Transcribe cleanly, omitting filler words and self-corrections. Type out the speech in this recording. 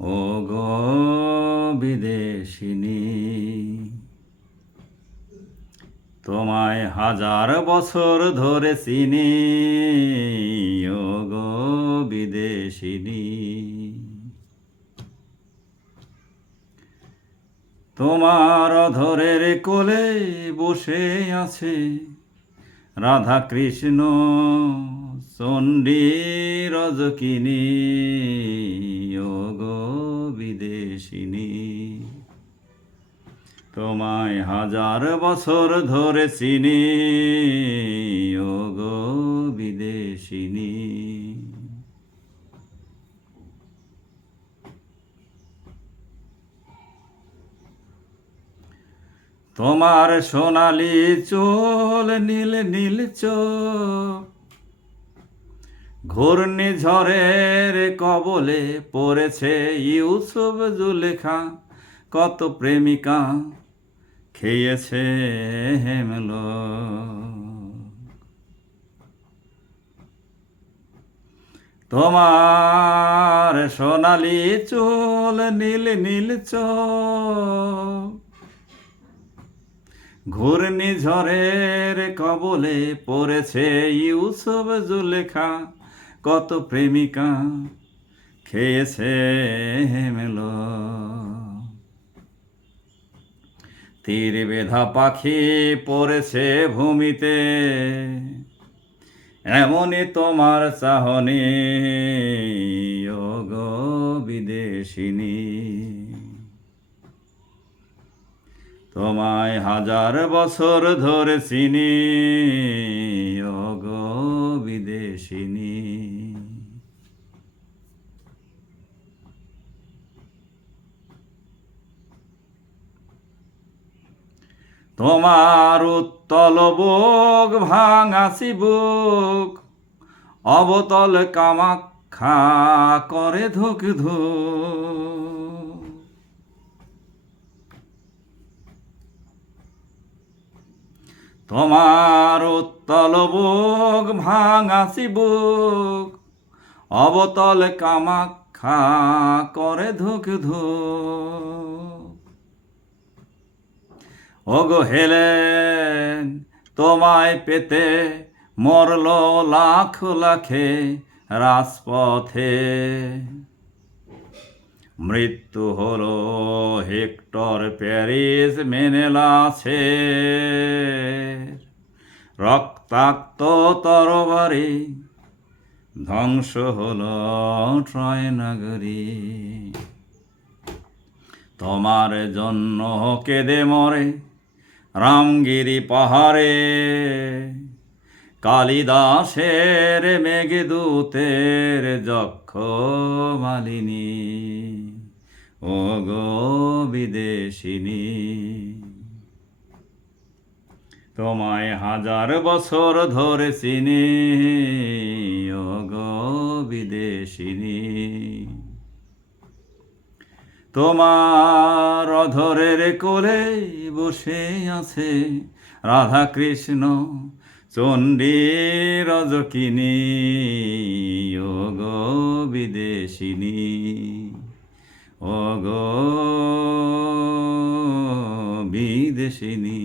ও গো বিদেশিনী, তোমায় হাজার বছর ধরে চিনি, ও গো বিদেশিনী। তোমার অধরের কোলে বসে আছে রাধা কৃষ্ণ চণ্ডী রজকিনী, ও গো বিদেশিনী। তোমায় হাজার বছর ধরে চিনি, ও গো বিদেশিনী। তোমার সোনালি চোল নীল নীল চোখ, ঘূর্ণিঝড়ের কবলে পড়েছে ইউসুফ জুলেখা, কত প্রেমিকা খেয়েছে হেমলোক। তোমার সোনালি চুল নীল নীল চোখ, ঘূর্ণিঝড়ের কবলে পড়েছে ইউসুফ জুলেখা, কত প্রেমিকা খেয়েছে হেমলোক। তীর বেধা পাখি পড়েছে ভূমিতে, এমনই তোমার চাহনি, ও গো বিদেশিনী। তোমায় হাজার বছর ধরে চিনি, ও গো বিদেশিনী। তোমার উত্তল বুক ভাঙা চিবুক, অবতল কামাখ্যা করে ধুক ধুক। তোমার উত্তল বুক ভাঙা চিবুক, অবতল কামাখ্যা করে ধুক ধুক। ওগো হেলেন, তোমায় পেতে মরল লাখ লাখে রাজপথে। মৃত্যু হলো হেক্টর প্যারিস মেনেলাসে, রক্তাক্ত তরবারি ধ্বংস হলো ট্রয় নগরী। তোমার জন্য কেঁদে মরে রামগিরি পাহাড়ে, কালিদাসের মেঘদূতের যক্ষ মালিনী, ও গো বিদেশিনী। তোমায় হাজার বছর ধরে চিনি, ও গো বিদেশিনী। তোমার অধরের কোলে বসে আছে রাধা কৃষ্ণ চণ্ডী রজকিনী, ও গো বিদেশিনী, ও গো বিদেশিনী।